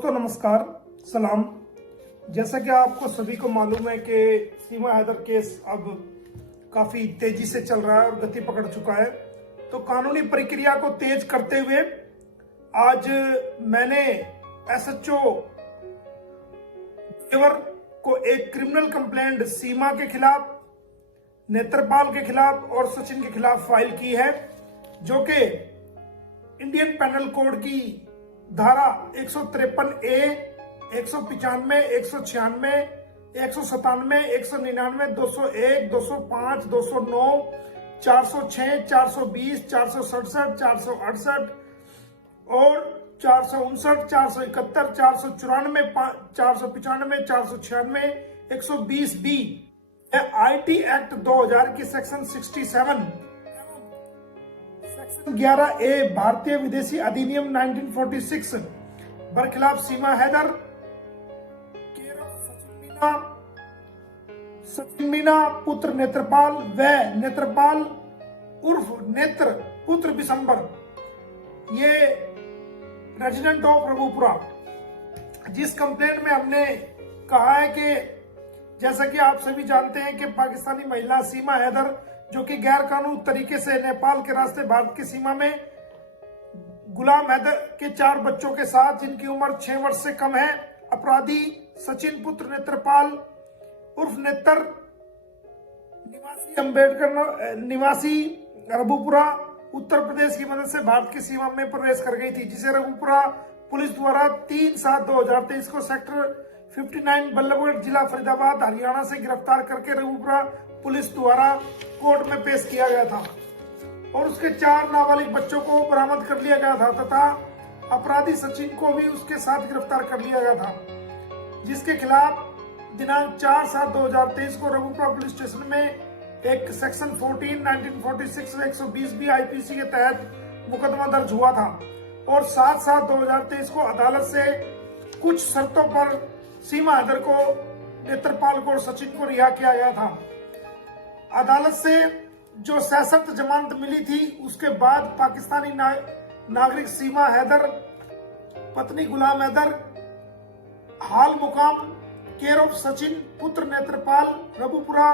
तो नमस्कार, सलाम। जैसा कि आपको सभी को मालूम है कि सीमा हैदर केस अब काफी तेजी से चल रहा है और गति पकड़ चुका है। तो कानूनी प्रक्रिया को तेज करते हुए आज मैंने एसएचओ देवर को एक क्रिमिनल कंप्लेंट सीमा के खिलाफ, नेत्रपाल के खिलाफ और सचिन के खिलाफ फाइल की है, जो कि इंडियन पेनल कोड की धारा 153A, 195, 196, 197, 199, 201, 205, 209, 406, 420, 467, 468 और 459, 471, 494, 495, 496, 120B IT एक्ट 2000 की सेक्शन 67, सेक्शन 11A भारतीय विदेशी अधिनियम 1946 बरखिलाफ सीमा हैदर, सचिन मीना पुत्र नेत्रपाल व नेत्रपाल उर्फ नेत्र पुत्र बिशंबर, ये रेजिडेंट ऑफ रघुपुरा। जिस कंप्लेंट में हमने कहा है कि जैसा कि आप सभी जानते हैं कि पाकिस्तानी महिला सीमा हैदर, जो कि गैर कानूनी तरीके से नेपाल के रास्ते भारत की सीमा में गुलाम हैदर के 4 बच्चों के साथ, जिनकी उम्र 6 वर्ष से कम है, अपराधी सचिन पुत्र नेत्रपाल उर्फ नेत्र निवासी रघुपुरा उत्तर प्रदेश की मदद से भारत की सीमा में प्रवेश कर गई थी, जिसे रघुपुरा पुलिस द्वारा 3/7/2023 को सेक्टर 59 बल्लभगढ़ जिला फरीदाबाद हरियाणा से गिरफ्तार करके रघुपुरा पुलिस द्वारा कोर्ट में पेश किया गया था और उसके 4 नाबालिग बच्चों को बरामद कर लिया गया था तथा अपराधी सचिन को भी उसके साथ गिरफ्तार कर लिया गया था, जिसके खिलाफ दिनांक 4/7/2023 को रघुपुरा पुलिस स्टेशन में एक सेक्शन 14 1946 120B IPC के तहत मुकदमा दर्ज हुआ था और 7/7/2023 को अदालत से कुछ शर्तों पर सीमा हैदर को, नेत्रपाल को और सचिन को रिहा किया गया था। अदालत से जो सशर्त जमानत मिली थी, उसके बाद पाकिस्तानी नागरिक सीमा हैदर पत्नी गुलाम हैदर हाल मुकाम केयर ऑफ सचिन पुत्र नेत्रपाल रघुपुरा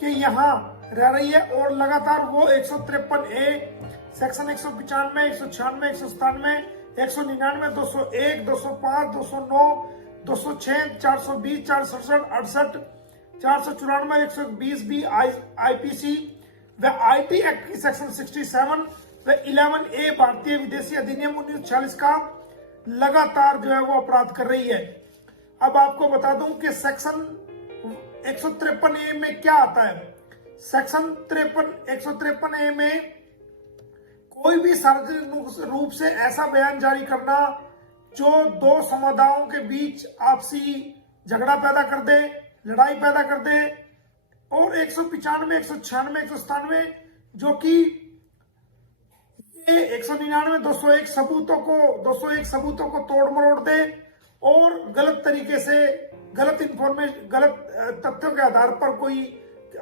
के यहाँ रह रही है और लगातार वो 153A सेक्शन 195, 196, 197, 199, 201, 205, 209, 206, 420, 467, 68, 494, 120B IPC व IT एक्ट की सेक्शन 67 व 11A भारतीय विदेशी अधिनियम 1946 का लगातार जो है वो अपराध कर रही है। अब आपको बता दूं कि सेक्शन 153A में क्या आता है। सेक्शन 153A में कोई भी सार्वजनिक रूप से ऐसा बयान जारी करना जो 2 समुदायों के बीच आपसी झगड़ा पैदा कर दे, लड़ाई पैदा कर दे, और 195, 196, 197 जो कि 199, 201 सबूतों को तोड़ मरोड़ दे और गलत तरीके से गलत तथ्यों के आधार पर कोई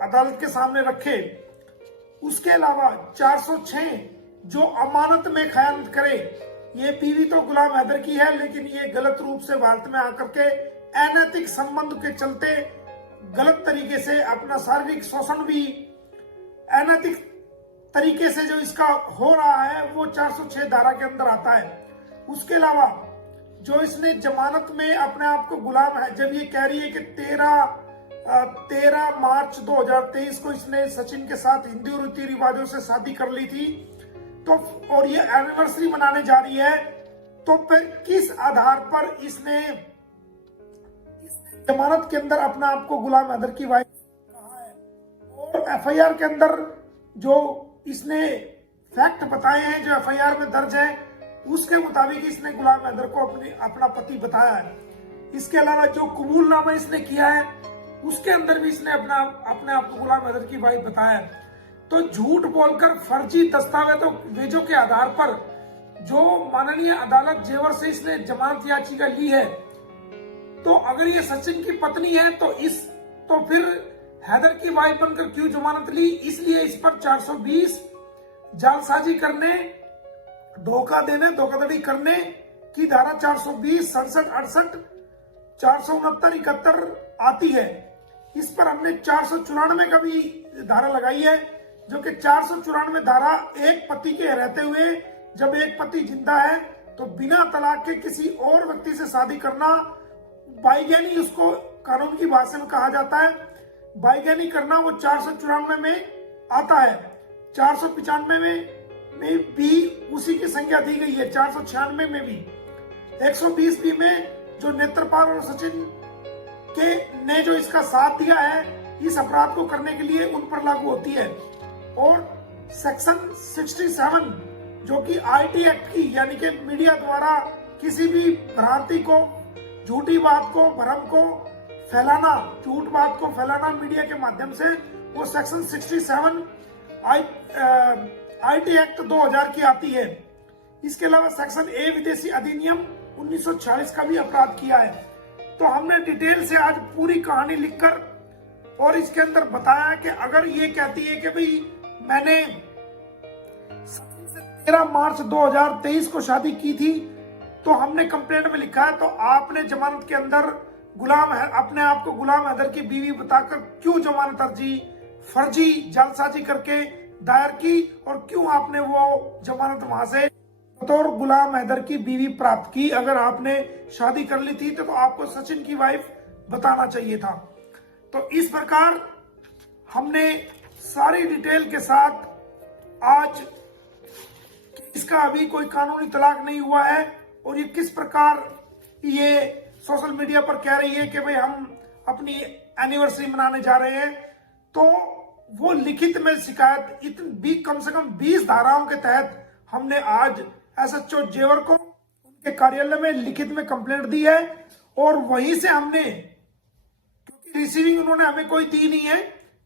अदालत के सामने रखे। उसके अलावा 406 जो अमानत में खयानत करे, ये बीवी तो गुलाम हैदर की है, लेकिन ये गलत रूप से भारत में आकर के अनैतिक संबंध के चलते गलत तरीके से अपना शारीरिक शोषण भी अनैतिक तरीके से जो इसका हो रहा है वो 406 धारा के अंदर आता है। उसके अलावा जो इसने जमानत में अपने आप को गुलाम है, जब ये कह रही है कि 13 मार्च 2023 को इसने सचिन के साथ हिंदू रीति रिवाजों से शादी कर ली थी, तो और ये एनिवर्सरी मनाने जा रही है, तो फिर किस आधार पर इसने जमानत के अंदर अपना आप को गुलाम हैदर की वाइफ कहा है और FIR के अंदर जो इसने फैक्ट बताए हैं, जो FIR में दर्ज है, उसके मुताबिक इसने गुलाम हैदर को अपना पति बताया है। इसके अलावा जो कबूलनामा इसने किया है, उसके अंदर भी इसने अपने आप को गुलाम हैदर की वाइफ बताया है। तो झूठ बोलकर फर्जी दस्तावेजों के आधार पर जो माननीय अदालत जेवर से इसने जमानत याचिका ली है, तो अगर ये सचिन की पत्नी है तो फिर हैदर की वाइफ बनकर क्यों जमानत ली? इसलिए इस पर 420 जालसाजी करने, धोखा देने, धोखाधड़ी करने की धारा 420, 67, 68, 469, 71 आती है। इस पर हमने 494 का भी धारा लगाई है, जो कि 494 धारा एक पति के रहते हुए जब एक पति जिंदा है तो बिना तलाक के किसी और व्यक्ति से शादी करना बाईगानी उसको कानून की भाषा में कहा जाता है। बाईगानी करना वो 494 में आता है। 495 में भी उसी की संख्या दी गई है, 496 में भी। 120 बी में जो नेत्रपाल और सचिन के ने जो इसका साथ दिया है इस अपराध को करने के लिए उन पर लागू होती है। और सेक्शन 67 जो कि आईटी एक्ट की, यानी कि मीडिया द्वारा किसी भी भ्रांति को, झूठी बात को, भ्रम को फैलाना, झूठ बात को फैलाना मीडिया के माध्यम से, वो सेक्शन 67 आईटी एक्ट 2000 की आती है। इसके अलावा सेक्शन ए विदेशी अधिनियम 1946 का भी अपराध किया है। तो हमने डिटेल से आज पूरी कहानी लिखकर और इसके अंदर बताया कि अगर ये कहती है कि भाई मैंने 13 मार्च 2023 को शादी की थी, तो हमने कंप्लेंट में लिखा है तो आपने जमानत के अंदर गुलाम है अपने आप को गुलाम हैदर की बीवी बताकर क्यों जमानत अर्जी फर्जी जालसाजी करके दायर की, और क्यों आपने वो जमानत वहां से बतौर गुलाम हैदर की बीवी प्राप्त की। अगर आपने शादी कर ली थी तो आपको सचिन की वाइफ बताना चाहिए था। तो इस प्रकार हमने सारी डिटेल के साथ आज इसका अभी कोई कानूनी तलाक नहीं हुआ है और ये किस प्रकार ये सोशल मीडिया पर कह रही है कि भाई हम अपनी एनिवर्सरी मनाने जा रहे हैं, तो वो लिखित में शिकायत कम से कम 20 धाराओं के तहत हमने आज एसएचओ जेवर को उनके कार्यालय में लिखित में कंप्लेंट दी है। और वहीं से हमने, क्योंकि रिसीविंग उन्होंने हमें कोई दी नहीं है,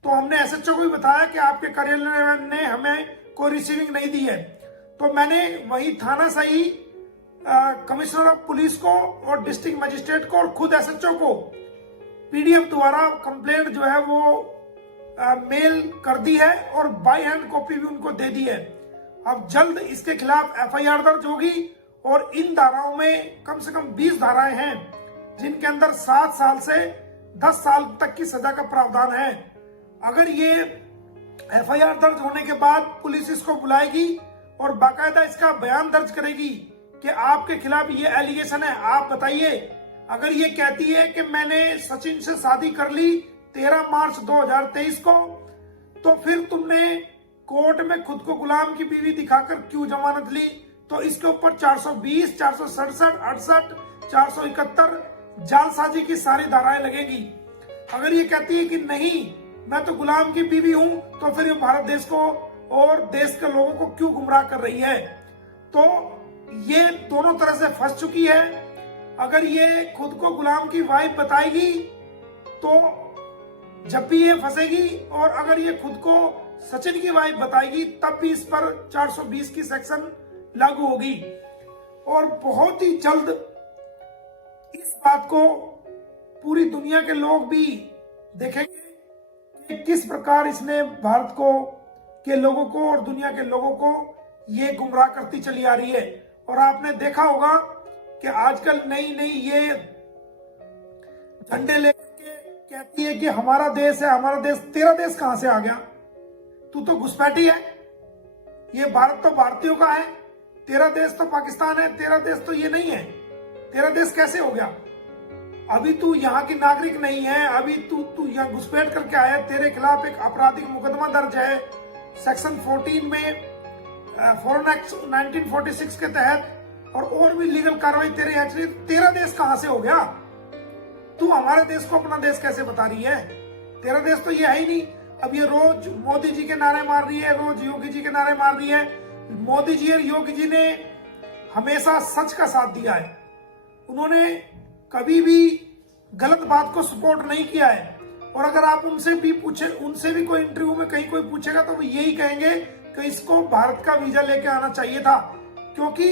तो हमने एसएचओ को भी बताया कि आपके कार्यालय ने हमें कोई रिसीविंग नहीं दी है। तो मैंने वही थाना सही कमिश्नर ऑफ पुलिस को और डिस्ट्रिक्ट मजिस्ट्रेट को और खुद एसएचओ को पीडीएफ द्वारा कंप्लेंट जो है वो मेल कर दी है और बाय हैंड कॉपी भी उनको दे दी है। अब जल्द इसके खिलाफ एफआईआर दर्ज होगी और इन धाराओं में कम से कम 20 धाराएं हैं जिनके अंदर 7 साल से 10 साल तक की सजा का प्रावधान है। अगर ये एफआईआर दर्ज होने के बाद पुलिस इसको बुलाएगी और बाकायदा इसका बयान दर्ज करेगी कि आपके खिलाफ ये एलिगेशन है, आप बताइए। अगर ये कहती है कि मैंने सचिन से शादी कर ली 13 मार्च 2023 को, तो फिर तुमने कोर्ट में खुद को गुलाम की बीवी दिखाकर क्यों जमानत ली? तो इसके ऊपर 420, 467, 68, 471 जालसाजी की सारी धाराएं लगेंगी। अगर ये कहती है कि नहीं मैं तो गुलाम की बीवी हूं, तो फिर ये भारत देश को और देश के लोगों को क्यों गुमराह कर रही है? तो ये दोनों तरह से फंस चुकी है। अगर ये खुद को गुलाम की वाइफ बताएगी तो जब भी ये फंसेगी, और अगर ये खुद को सचिन की वाइफ बताएगी तब भी इस पर 420 की सेक्शन लागू होगी। और बहुत ही जल्द इस बात को पूरी दुनिया के लोग भी देखेंगे कि किस प्रकार इसने भारत को के लोगों को और दुनिया के लोगों को ये गुमराह करती चली आ रही है। और आपने देखा होगा कि आजकल नई नई ये झंडे लेके कहती है कि हमारा देश है, हमारा देश। तेरा देश कहां से आ गया? तू तो घुसपैठी है। ये भारत तो भारतीयों का है, तेरा देश तो पाकिस्तान है, तेरा देश तो ये नहीं है। तेरा देश कैसे हो गया? अभी तू यहाँ की नागरिक नहीं है, अभी तू यहाँ घुसपैठ करके आया। तेरे खिलाफ एक आपराधिक मुकदमा दर्ज है सेक्शन 14 में फॉरेन एक्ट 1946 के तहत, और भी लीगल कार्रवाई तेरे यहाँ चली। तेरा देश कहां से हो गया? तू हमारे देश को अपना देश कैसे बता रही है? तेरा देश तो ये है ही नहीं। अब ये रोज मोदी जी के नारे मार रही है, रोज योगी जी के नारे मार रही है। मोदी जी और योगी जी ने हमेशा सच का साथ दिया है, उन्होंने कभी भी गलत बात को सपोर्ट नहीं किया है। और अगर आप उनसे भी कोई इंटरव्यू में कहीं कोई पूछेगा तो वो यही कहेंगे कि इसको भारत का वीजा लेके आना चाहिए था, क्योंकि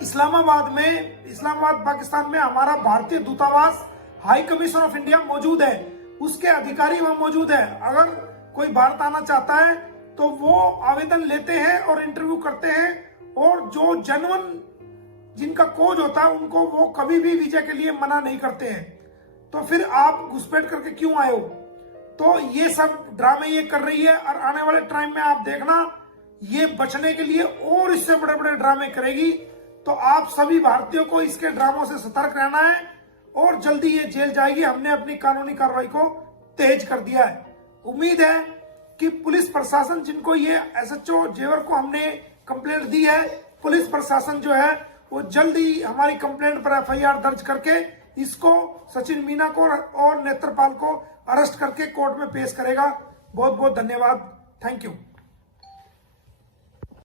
इस्लामाबाद पाकिस्तान में हमारा भारतीय दूतावास हाई कमीशन ऑफ इंडिया मौजूद है, उसके अधिकारी वहां मौजूद है। अगर कोई भारत आना चाहता है तो वो आवेदन लेते हैं और इंटरव्यू करते हैं, और जो जेन्युइन जिनका कोच होता है उनको वो कभी भी वीजा के लिए मना नहीं करते हैं। तो फिर आप घुसपैठ करके क्यों आए हो? तो ये सब ड्रामे ये कर रही है और आने वाले टाइम में आप देखना ये बचने के लिए और इससे बड़े बड़े ड्रामे करेगी। तो आप सभी भारतीयों को इसके ड्रामों से सतर्क रहना है और जल्दी ये जेल जाएगी। हमने अपनी कानूनी कार्रवाई को तेज कर दिया है। उम्मीद है कि पुलिस प्रशासन, जिनको ये SHO जेवर को हमने कंप्लेंट दी है, पुलिस प्रशासन जो है वो जल्दी हमारी कंप्लेंट पर FIR दर्ज करके इसको, सचिन मीना को और नेत्रपाल को अरेस्ट करके कोर्ट में पेश करेगा। बहुत बहुत धन्यवाद। Thank you.